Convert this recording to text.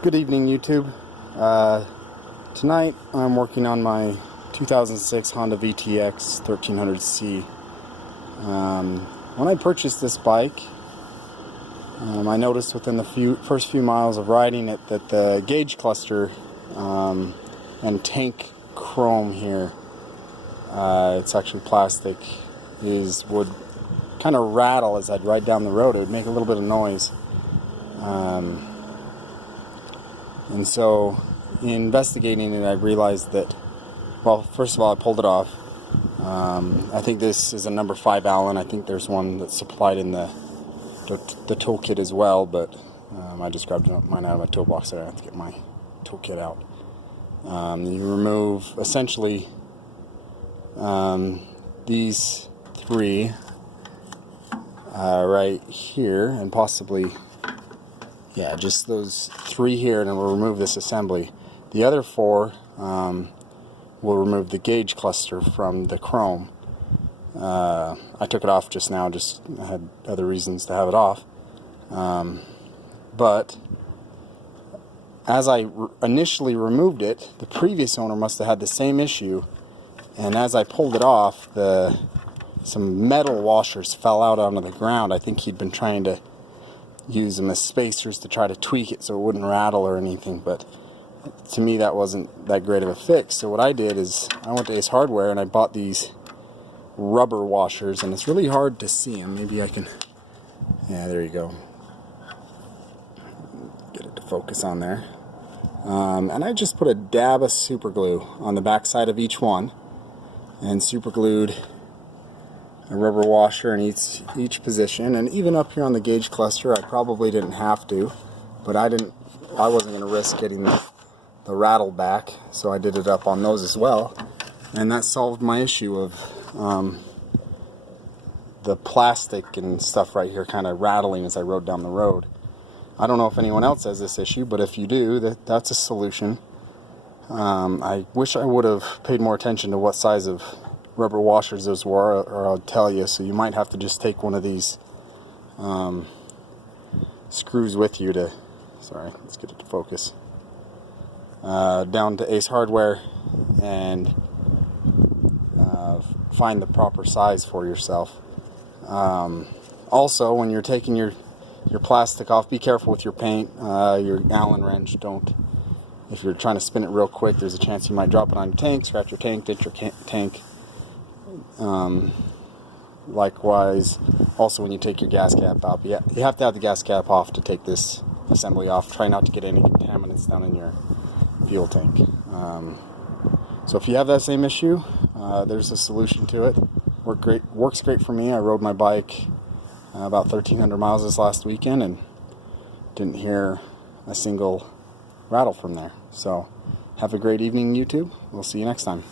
Good evening, YouTube. Tonight I'm working on my 2006 Honda VTX1300C. When I purchased this bike, I noticed within the first few miles of riding it that the gauge cluster and tank chrome here, it's actually plastic, would kind of rattle as I'd ride down the road. It would make a little bit of noise. And so, in investigating it, I realized that, well, first of all, I pulled it off. I think this is a number 5 Allen. I think there's one that's supplied in the toolkit as well, but I just grabbed mine out of my toolbox there. I have to get my toolkit out. You remove, essentially, these three right here, and possibly... yeah, just those three here, and we'll remove this assembly. The other four will remove the gauge cluster from the chrome. I took it off just now, I had other reasons to have it off. But as I initially removed it, the previous owner must have had the same issue, and as I pulled it off, some metal washers fell out onto the ground. I think he'd been trying to use them as spacers to try to tweak it so it wouldn't rattle or anything, but to me that wasn't that great of a fix. So what I did is I went to Ace Hardware and I bought these rubber washers, and it's really hard to see them. Maybe I can, yeah, there you go, get it to focus on there. And I just put a dab of super glue on the back side of each one and super glued a rubber washer in each position, and even up here on the gauge cluster I probably didn't have to, but I wasn't going to risk getting the rattle back, so I did it up on those as well, and that solved my issue of the plastic and stuff right here kind of rattling as I rode down the road. I don't know if anyone else has this issue, but if you do, that's a solution. I wish I would have paid more attention to what size of rubber washers those were, or I'll tell you. So you might have to just take one of these screws with you to, sorry, let's get it to focus, down to Ace Hardware and find the proper size for yourself. Also, when you're taking your plastic off, be careful with your paint, your Allen wrench. If you're trying to spin it real quick, there's a chance you might drop it on your tank, scratch your tank, dent your tank. Likewise, also when you take your gas cap out, you have to have the gas cap off to take this assembly off. Try not to get any contaminants down in your fuel tank. So if you have that same issue, there's a solution to it. Works great for me. I rode my bike about 1,300 miles this last weekend and didn't hear a single rattle from there. So have a great evening, YouTube. We'll see you next time.